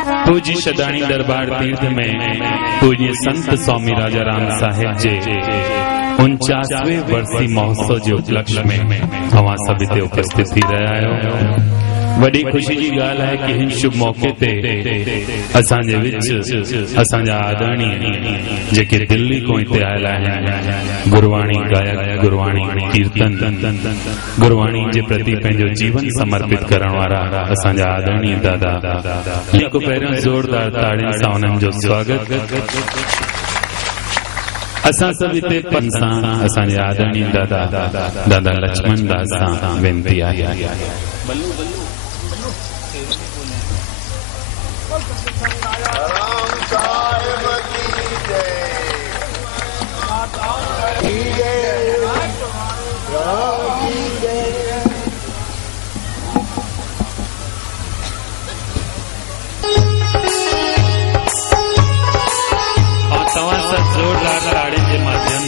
पूज्य शदानी दरबार तीर्थ में पूज्य संत स्वामी राजा राम साहिब जे 49वें वर्षी महोत्सव के उपलक्ष्य में अवां सभी ते उपस्थित थी रहा आयो। वड़ी खुशी की गाल है कि इन शुभ मौके ते असांजे विच असांजा आदरणीय जेके दिल्ली को इते आयला है गुरवाणी गायक गुरवाणी कीर्तन गुरवाणी जे प्रति पंहिंजो जीवन समर्पित करण वारा असांजा आदरणीय दादा लिको पहिरियों जोरदार ताड़ियुनि सां उन्हनि जो स्वागत। असां सभु हिते पंसां असांजे आदरणीय दादा लक्ष्मण दास सां वेनती आहे। जोरदार ताड़ी के माध्यम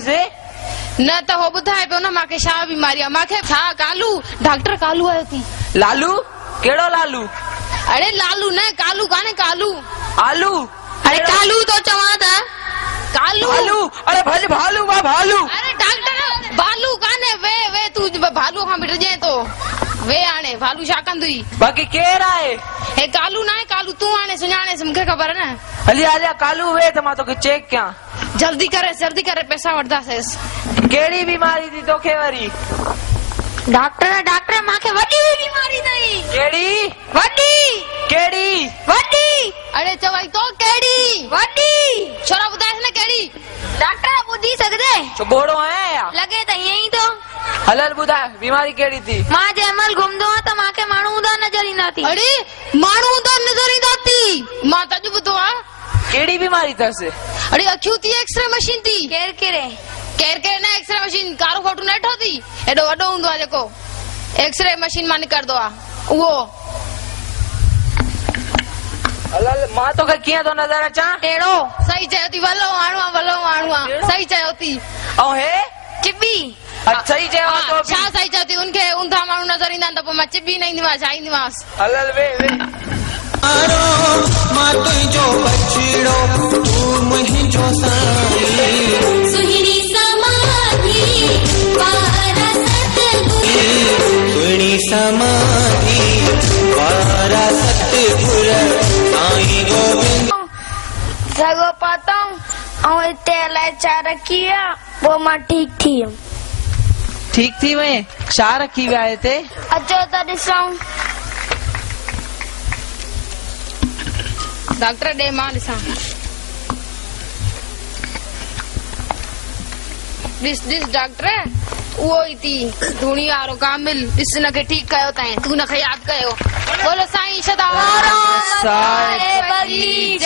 से न तो हो बुधाए पे ना माके शा बीमारी माके छा कालू डॉक्टर कालू आयो थी। लालू केड़ो लालू? अरे लालू न कालू काने कालू आलू। अरे कालू तो चवा था कालू भालू। अरे भालू भालू वा भालू। अरे डॉक्टर भालू काने वे तू भालू खां बिट जे तो वे आने भालू शा कंदुई बाकी केर आए हे कालू ना कालू तू आने सुनाने से मुखे खबर है ना। हली आजा कालू वे त मा तो के चेक क्या जल्दी करे पैसा वठंदासीं। कहिड़ी बीमारी थी तोखे वरी? डॉक्टर मांखे वॾी बीमारी अथई। कहिड़ी? वॾी। कहिड़ी? वॾी। अरे चवाई तो कहिड़ी? वॾी। छोरा ॿुधाएसि न कहिड़ी? डॉक्टर ॿुधी सघंदे? छो बोड़ो आया या? लॻे त ईअं ई तो। हलल ॿुधाए बीमारी कहिड़ी थी? मां जंहिंमहिल घुमंदो आहियां त मांखे माण्हू हूंदा नज़र ईंदा थी। अरे माण्हू हूंदा नज़र ईंदा थी? मां त अॼु ॿुधो आहे। कहिड़ी बीमारी अथसि? अरे अखियूं थी एक्सरे मशीन थी। केर न एक्सरे मशीन कारो फोटो न ॾिठो थी? एॾो वॾो हूंदो आहे जेको एक्सरे मशीन मां निकिरंदो आहे उहो। हलल मां तोखे कीअं थो नज़र अचां? टेड़ो। सही चयो थी। वलो माण्हू आहे। सही चयो थी। ऐं हे चिॿी। सही चयो तो छा सही चयो थी? उनखे ऊंधा माण्हू नज़र ईंदा आहिनि त पोइ मां चिॿी न ईंदीमांसि। छा ईंदीमांसि? हलल वे मां तुंहिंजो बछड़ो तूं मुंहिंजो साईं। सुहिणी समाधी वारा सतगुर साईं गोविंद। सगो पातऊं ऐं हिते अलाए छा रखी आहे पोइ मां ठीक थी वियमि। ठीक थी वएं? छा रखी विया हिते? अचो त ॾिसूं। डॉक्टर ॾे मां ॾिसां। ॾिस डॉक्टर उहो ई थी धूणी वारो कामिल। ॾिस हिनखे ठीकु कयो तैं। तूं हिनखे यादि कयो। बोलो साईं सदा साईं।